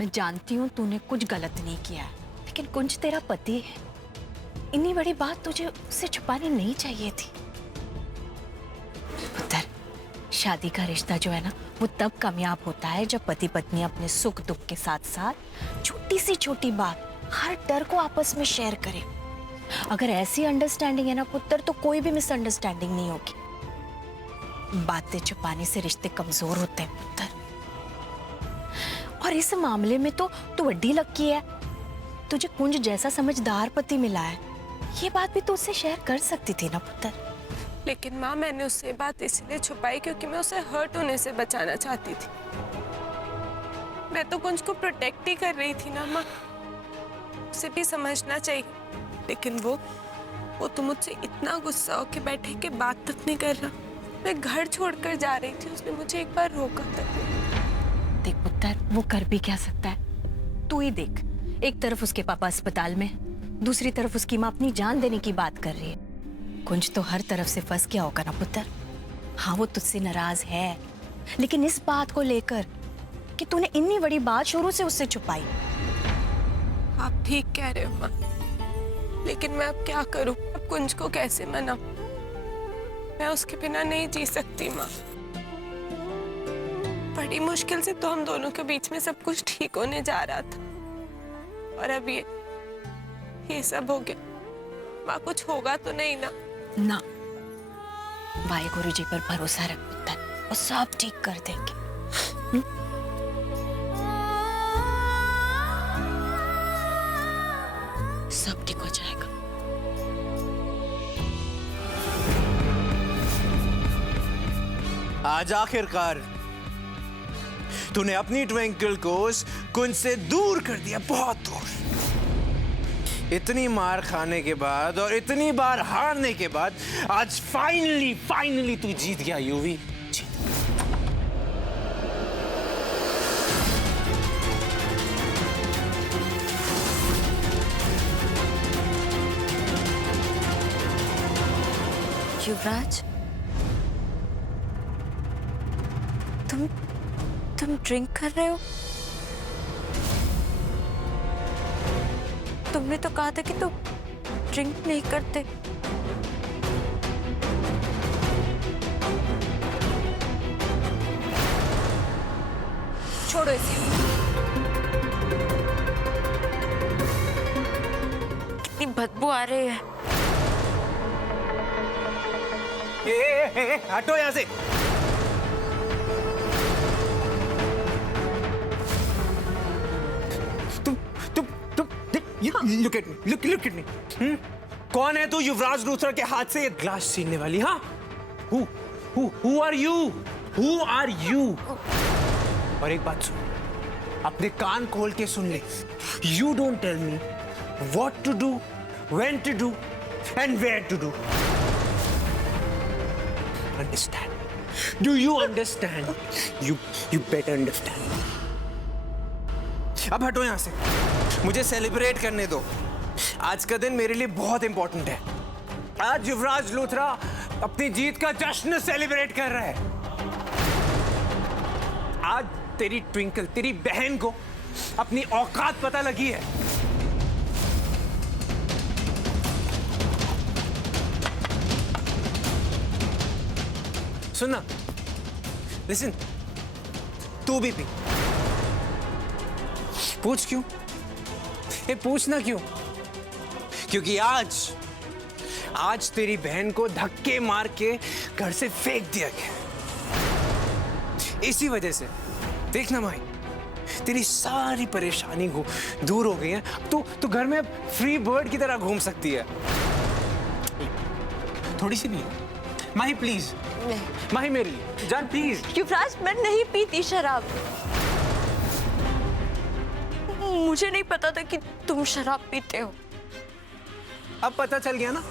मैं जानती हूँ तूने कुछ गलत नहीं किया है, लेकिन कुंज तेरा पति है। इतनी बड़ी बात तुझे उससे छुपानी नहीं चाहिए थी। पुत्र, शादी का रिश्ता जो है ना, वो तब कामयाब होता है जब पति पत्नी अपने सुख दुख के साथ साथ छोटी सी छोटी बात, हर डर को आपस में शेयर करें। अगर ऐसी अंडरस्टैंडिंग है ना पुत्र, तो कोई भी मिसअंडरस्टैंडिंग नहीं होगी। बातें छुपाने से रिश्ते कमजोर होते हैं पुत्र। और इस मामले में तो तू वड्डी लकी है, तुझे कुंज जैसा समझदार पति मिला है। ये बात भी तू उससे शेयर कर सकती थी ना पुत्र। लेकिन माँ, मैंने उससे बात इसलिए छुपाई क्योंकि मैं उसे हर्ट होने से बचाना चाहती थी। मैं तो कुंज को प्रोटेक्ट ही कर रही थी ना माँ, उसे भी समझना चाहिए। लेकिन वो तो मुझसे इतना गुस्सा होके बैठे कि बात तक नहीं कर रहा। मैं घर छोड़कर जा रही थी, उसने मुझे एक बार रोका तक। देख पुत्र, वो कर भी क्या सकता है, तू ही देख। एक तरफ उसके पापा अस्पताल में, दूसरी तरफ उसकी माँ अपनी जान देने की बात कर रही है। कुंज तो हर तरफ से फंस गया होगा ना पुत्र। हाँ, वो तुझसे नाराज है, लेकिन इस बात को लेकर कि तूने इतनी बड़ी बात शुरू से उससे छुपाई। आप ठीक कह रहे हो माँ, लेकिन मैं अब क्या करूं? अब कुंज को कैसे मनाऊं? मैं उसके बिना नहीं जी सकती माँ। बड़ी मुश्किल से तो हम दोनों के बीच में सब कुछ ठीक होने जा रहा था, और अब ये सब हो गया। माँ, कुछ होगा तो नहीं ना? ना, वाहेगुरु जी पर भरोसा रख पुत्र, वो सब ठीक कर देंगे। सब ठीक हो जाएगा। आज आखिरकार तूने अपनी ट्विंकल को उस कुंज से दूर कर दिया, बहुत दूर। इतनी मार खाने के बाद और इतनी बार हारने के बाद आज फाइनली तू जीत गया यूवी। युवराज, तुम ड्रिंक कर रहे हो? तुमने तो कहा था कि तुम ड्रिंक नहीं करते। छोड़ो इसे। कितनी बदबू आ रही है। हटो यहां से। Look at me. कौन है तू युवराज लूथरा के हाथ से ये ग्लास छीनने वाली? हाँ, who are you? और एक बात सुन, अपने कान खोल के सुन ले। You don't tell me what to do, when to do, and where to do. Understand? Do you understand? You better understand. अब हटो यहां से, मुझे सेलिब्रेट करने दो। आज का दिन मेरे लिए बहुत इंपॉर्टेंट है। आज युवराज लूथरा अपनी जीत का जश्न सेलिब्रेट कर रहा है। आज तेरी ट्विंकल, तेरी बहन को अपनी औकात पता लगी है। सुनना, लिसन, तू भी पी। पूछ क्यों? पूछना क्यों? क्योंकि आज तेरी बहन को धक्के मार के घर से फेंक दिया गया। इसी वजह से देखना भाई, तेरी सारी परेशानी दूर हो गई है। तू घर में फ्री बर्ड की तरह घूम सकती है। थोड़ी सी भी माही, प्लीज। माही मेरी जान, प्लीज। युवराज, मैं नहीं पीती शराब। मुझे नहीं पता था कि तुम शराब पीते हो। अब पता चल गया ना?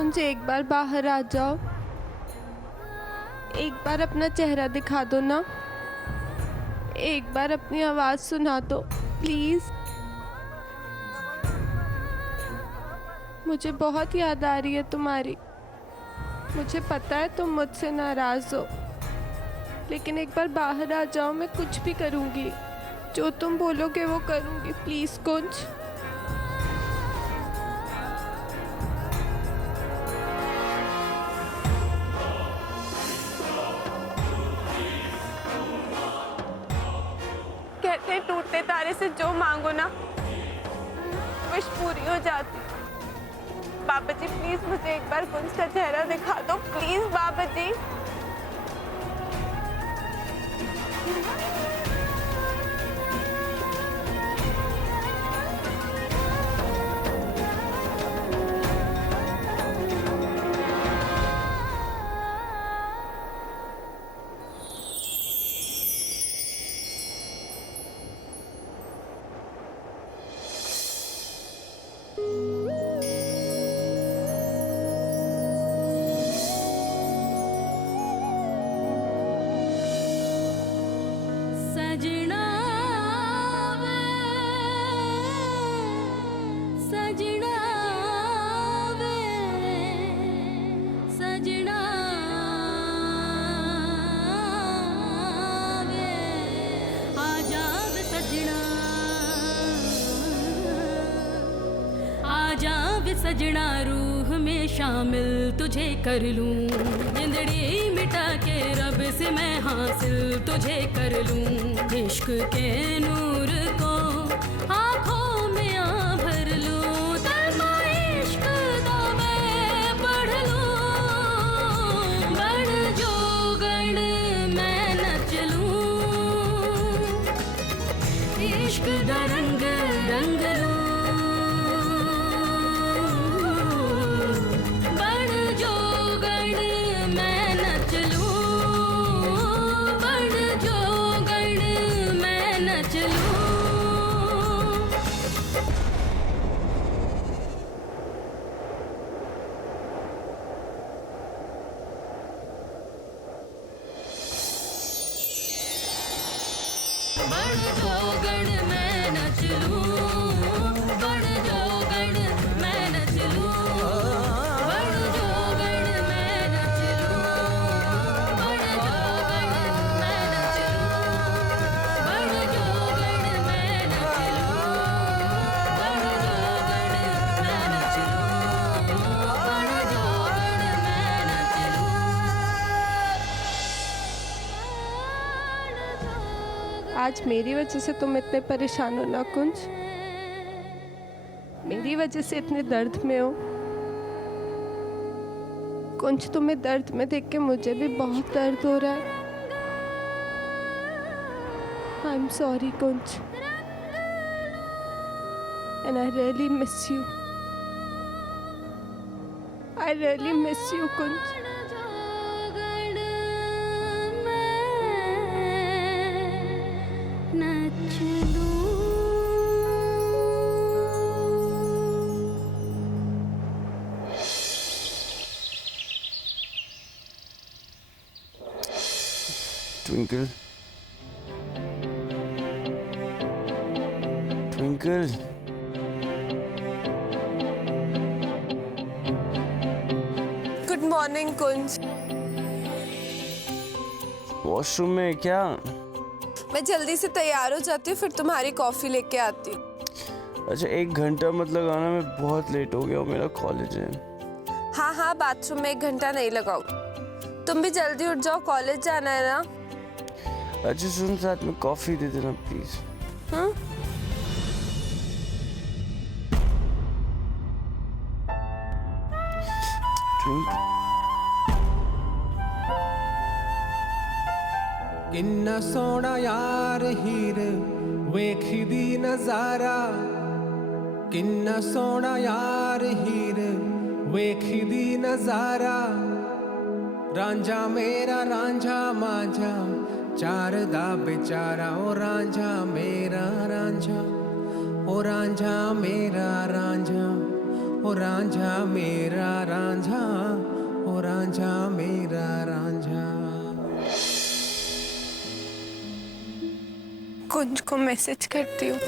कुंज एक बार बाहर आ जाओ, एक बार अपना चेहरा दिखा दो ना, एक बार अपनी आवाज सुना दो प्लीज। मुझे बहुत याद आ रही है तुम्हारी। मुझे पता है तुम मुझसे नाराज हो, लेकिन एक बार बाहर आ जाओ, मैं कुछ भी करूंगी, जो तुम बोलोगे वो करूंगी, प्लीज कुंज। कहते हैं टूटते तारे से जो मांगो ना विश पूरी हो जाती। बाबा जी प्लीज मुझे एक बार कुंज का चेहरा दिखा दो, प्लीज बाबा जी। सजना वे सजना वे सजना वे आजा वे सजना आजा वे सजना रूह में शामिल तुझे कर लूं जिंदड़ी मिटा के रब से मैं हासिल तुझे कर लूं इश्क के नूर को आँखों में आ भर लूं तलमा इश्क दा मैं पढ़ लूं बन जो गण मैं नच लूं इश्क दा रंग रंग लूं बन जो गण मैं नच लूं बन जो गण मैं नच लूं बन जो गण मैं नच लूं बन जो गण मैं नच लूं बन जो गण मैं नच लूं बन जो गण मैं नच लूं बन जो गण मैं नच लूं बन जो गण मैं नच लूं बन जो गण मैं नच लूं आज मेरी वजह से तुम इतने परेशान हो ना कुंज, मेरी वजह से इतने दर्द में हो। कुंज तुम्हें दर्द में देख के मुझे भी बहुत दर्द हो रहा है। I am sorry Kunj, and I really miss you. I really miss you Kunj. Twinkle, Twinkle. Good morning Kunj. Washroom में क्या? मैं जल्दी से तैयार हो जाती हूँ, फिर तुम्हारी कॉफी लेके आती हूँ। अच्छा 1 घंटा मत लगाना, मैं बहुत लेट हो गया हूँ, मेरा कॉलेज है। हाँ हाँ, बाथरूम में 1 घंटा नहीं लगाऊँ। तुम भी जल्दी उठ जाओ, कॉलेज जाना है ना। अच्छा सुन, साथ में कॉफी दे देना प्लीज। हाँ किन्ना सोना यार हीर वेखदी नजारा, किन्ना सोना यार हीर वेखदी नजारा। रांझा मेरा रांझा मांझा चार दा बेचारा, ओ रांझा मेरा रांझा, ओ रांझा मेरा रांझा, ओ ओ रांझा मेरा रांझा, ओ रांझा मेरा रांझा। कुंज को मैसेज करती हूँ।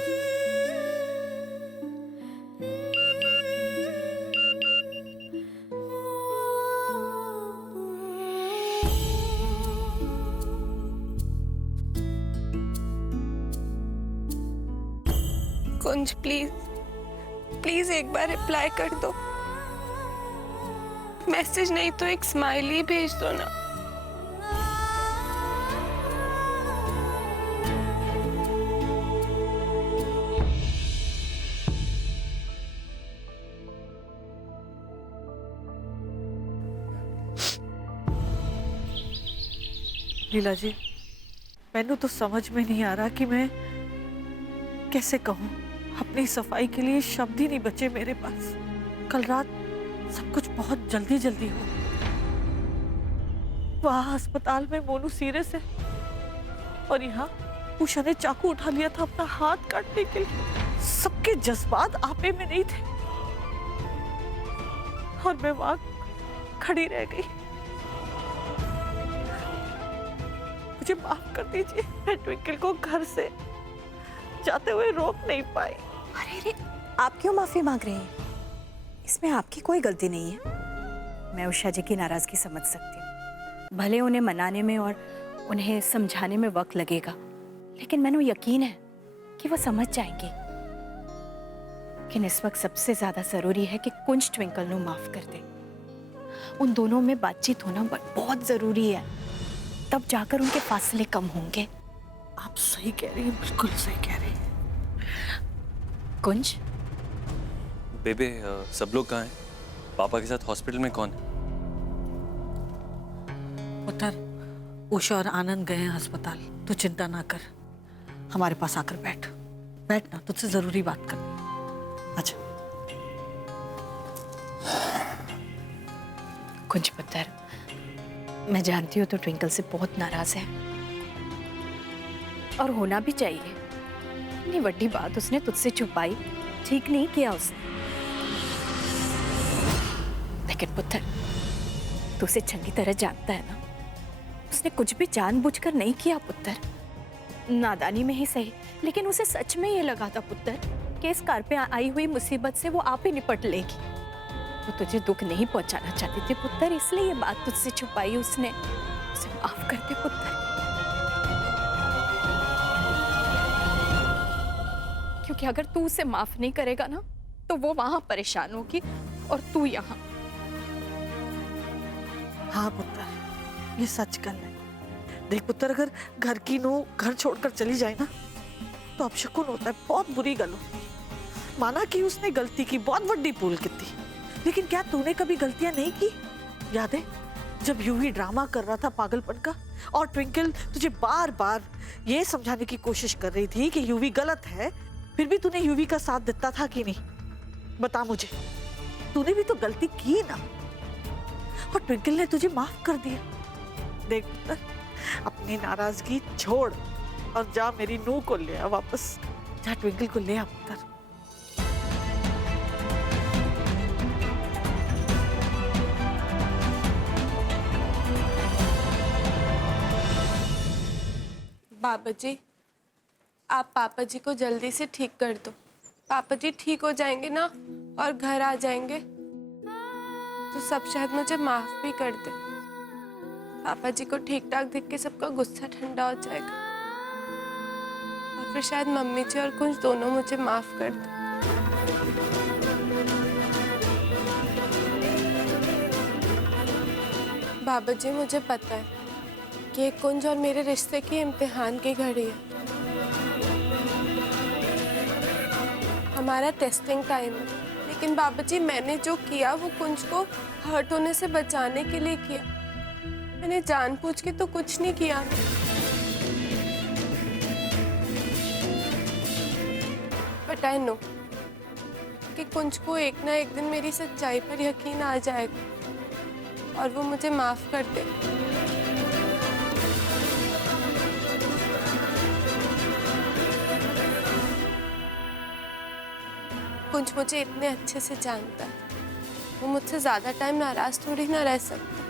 कुंज प्लीज प्लीज एक बार रिप्लाई कर दो। मैसेज नहीं तो एक स्माइली भेज दो ना। लीला जी, मैनू तो समझ में नहीं आ रहा कि मैं कैसे कहूँ। अपनी सफाई के लिए शब्द ही नहीं बचे मेरे पास। कल रात सब कुछ बहुत जल्दी जल्दी हो। वहाँ अस्पताल में मोनू सीरियस है और यहाँ उषा ने चाकू उठा लिया था अपना हाथ काटने के लिए। सबके जज्बात आपे में नहीं थे और मैं वहाँ खड़ी रह गई। मुझे माफ कर दीजिए, मैं ट्विंकल को घर से जाते हुए रोक नहीं पाई। अरे आप क्यों माफी मांग रहे हैं? इसमें आपकी कोई गलती नहीं है। मैं उषा जी की नाराजगी समझ सकती हूँ। भले उन्हें मनाने में और उन्हें समझाने में वक्त लगेगा, लेकिन मैंने यकीन है कि वो समझ जाएंगे। लेकिन इस वक्त सबसे ज्यादा जरूरी है कि कुंज ट्विंकल को माफ कर दे। उन दोनों में बातचीत होना बहुत जरूरी है, तब जाकर उनके फासले कम होंगे। आप सही कह रही हैं, बिल्कुल सही कह रही हैं। कुंज, बेबे, सब लोग कहाँ हैं? पापा के साथ हॉस्पिटल में कौन है? पुत्र, उषा और आनंद गए हैं अस्पताल। तू चिंता ना कर, हमारे पास आकर बैठ। बैठ ना, तुझसे जरूरी बात करनी। अच्छा। कुंज पुत्र, मैं जानती हूँ तो ट्विंकल से बहुत नाराज है और होना भी चाहिए। इतनी बड़ी बात उसने तुझसे छुपाई, ठीक नहीं किया उसने। लेकिन पुत्र, तू उसे चंगी तरह जानता है ना, उसने कुछ भी जानबूझकर नहीं किया पुत्र। नादानी में ही सही, लेकिन उसे सच में ये लगा था पुत्र कि इस कार पे आई हुई मुसीबत से वो आप ही निपट लेगी। वो तुझे दुख नहीं पहुंचाना चाहती थी पुत्र, इसलिए ये बात तुझसे छुपाई उसने। उसे माफ कर दे पुत्र, क्योंकि अगर तू उसे माफ नहीं करेगा ना तो वो वहां परेशान होगी और तू यहाँ। हाँ पुत्र, ये सच गल है। देख पुत्र, अगर घर की नूं घर छोड़कर चली जाए ना तो अपशकुन होता है, बहुत बुरी गल हो। माना कि उसने गलती की, बहुत बड़ी भूल की थी, लेकिन क्या तूने कभी गलतियां नहीं की? याद है जब यूवी ड्रामा कर रहा था पागलपन का और ट्विंकल तुझे बार बार ये समझाने की कोशिश कर रही थी कि यूवी गलत है, फिर भी तूने यूवी का साथ देता था कि नहीं? बता मुझे, तूने भी तो गलती की ना, और ट्विंकल ने तुझे माफ कर दिया। देख पुत्र, अपनी नाराजगी छोड़ और जा मेरी नूह को ले आ वापस। जा ट्विंकल को ले आ पुत्र। बाबा जी, आप पापा जी को जल्दी से ठीक कर दो। पापा जी ठीक हो जाएंगे ना और घर आ जाएंगे तो सब शायद मुझे माफ भी कर दे। पापा जी को ठीक ठाक देख के सबका गुस्सा ठंडा हो जाएगा और फिर शायद मम्मी जी और कुछ दोनों मुझे माफ कर दे। बाबा जी, मुझे पता है कि कुंज और मेरे रिश्ते की इम्तिहान की घड़ी है। हमारा टेस्टिंग टाइम है, लेकिन बाबा जी मैंने जो किया वो कुंज को हर्ट होने से बचाने के लिए किया। मैंने जानबूझ के तो कुछ नहीं किया। बट आई नो कि कुंज को एक ना एक दिन मेरी सच्चाई पर यकीन आ जाएगा और वो मुझे माफ कर दे। कुंज मुझे इतने अच्छे से जानता है वो मुझसे ज्यादा टाइम नाराज थोड़ी ना रह सकता।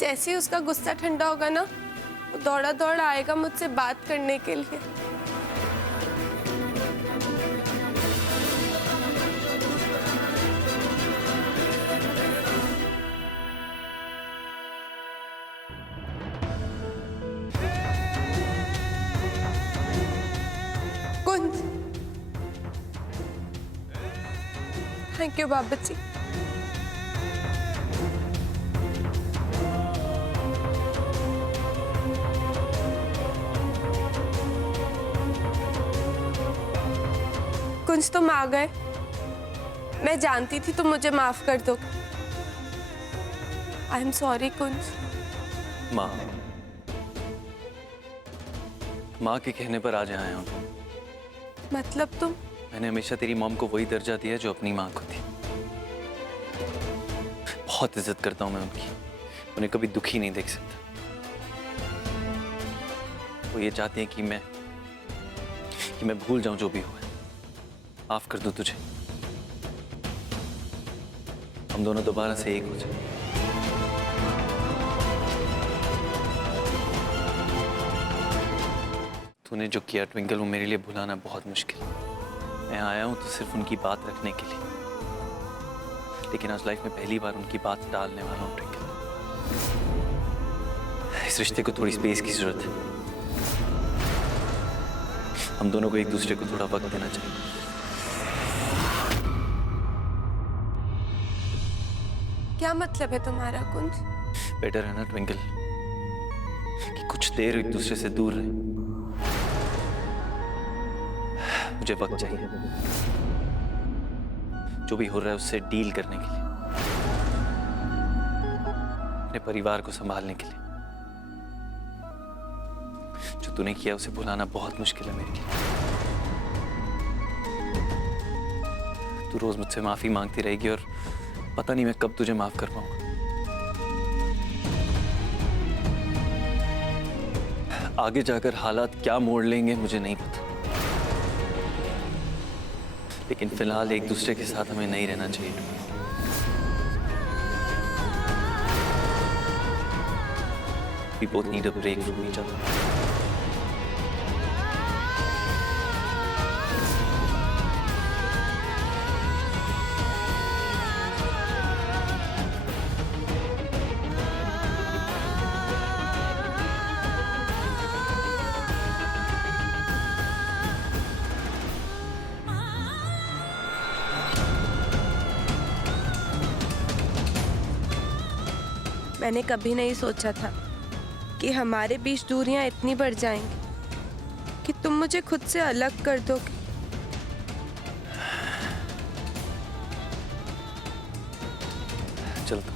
जैसे ही उसका गुस्सा ठंडा होगा ना, वो दौड़ा दौड़ा आएगा मुझसे बात करने के लिए। कुंज, थैंक यू बाबा जी। कुंज, तुम आ गए। मैं जानती थी तुम मुझे माफ कर दो। आई एम सॉरी कुंज। माँ के कहने पर आज आया हूँ। मतलब तुम? मैंने हमेशा तेरी मॉम को वही दर्जा दिया जो अपनी माँ को थी। बहुत इज्जत करता हूँ मैं उनकी, उन्हें कभी दुखी नहीं देख सकता। वो ये चाहती हैं कि मैं भूल जाऊं जो भी हुआ। माफ कर दूं तुझे, हम दोनों दोबारा से एक हो जाए। तूने जो किया ट्विंकल, वो मेरे लिए भुलाना बहुत मुश्किल है। मैं आया हूं तो सिर्फ उनकी बात रखने के लिए, लेकिन आज लाइफ में पहली बार उनकी बात टालने वाला हूं ट्विंकल। इस रिश्ते को थोड़ी स्पेस की जरूरत है। हम दोनों को एक दूसरे को थोड़ा वक्त देना चाहिए। क्या मतलब है तुम्हारा कुंज? बेटर है ना ट्विंकल कि कुछ देर एक दूसरे से दूर रहे। मुझे वक्त चाहिए जो भी हो रहा है उससे डील करने के लिए, अपने परिवार को संभालने के लिए। जो तूने किया उसे भुलाना बहुत मुश्किल है मेरे लिए। तू रोज मुझसे माफी मांगती रहेगी और पता नहीं मैं कब तुझे माफ कर पाऊंगा। आगे जाकर हालात क्या मोड़ लेंगे मुझे नहीं पता, लेकिन फिलहाल एक दूसरे के साथ हमें नहीं रहना चाहिए। We both need a break from each other. मैंने कभी नहीं सोचा था कि हमारे बीच दूरियां इतनी बढ़ जाएंगी कि तुम मुझे खुद से अलग कर दोगे। चलता।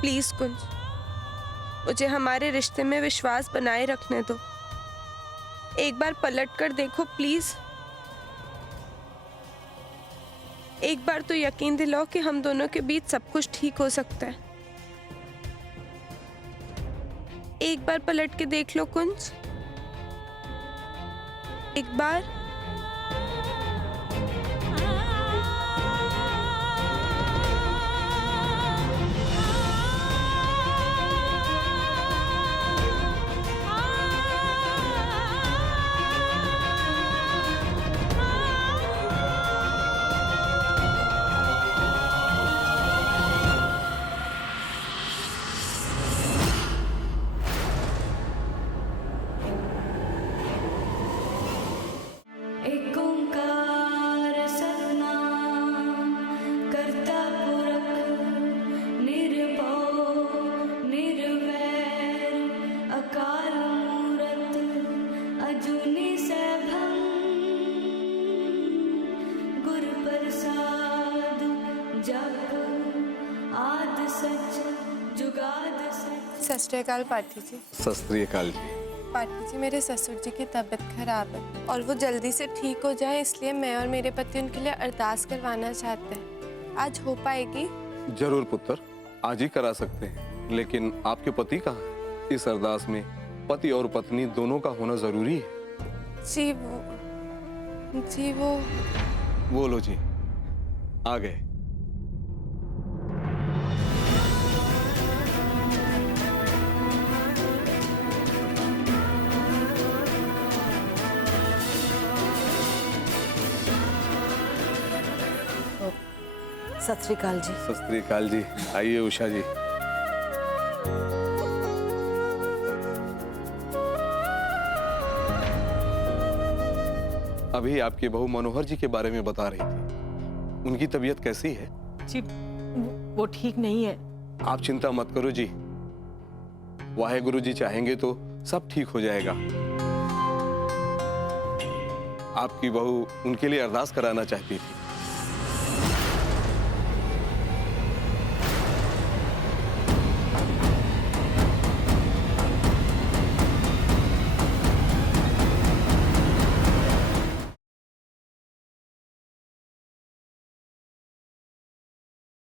प्लीज कुंज, मुझे हमारे रिश्ते में विश्वास बनाए रखने दो। एक बार पलट कर देखो प्लीज। एक बार तो यकीन दिलाओ कि हम दोनों के बीच सब कुछ ठीक हो सकता है। एक बार पलट के देख लो कुंज, एक बार। एक ओंकार सतनाम करता पुरख निर्भव निर्वैर अकाल मूरत अजूनी सैभं गुर प्रसाद जप आद सच जुगाद सच। सत श्री अकाल पाठी जी। सत श्री अकाल जी। पार्टी जी, मेरे ससुर जी की तबीयत खराब है और वो जल्दी से ठीक हो जाए, इसलिए मैं और मेरे पति उनके लिए अरदास करवाना चाहते हैं। आज हो पाएगी? जरूर पुत्र, आज ही करा सकते हैं, लेकिन आपके पति कहाँ हैं? इस अरदास में पति और पत्नी दोनों का होना जरूरी है। जी वो बोलो जी, आ गए। सत श्री अकाल जी। सत श्री अकाल जी। आइए उषा जी। अभी आपके बहू मनोहर जी के बारे में बता रही थी, उनकी तबीयत कैसी है? जी वो ठीक नहीं है। आप चिंता मत करो जी, वाहेगुरु जी चाहेंगे तो सब ठीक हो जाएगा। आपकी बहू उनके लिए अरदास कराना चाहती थी।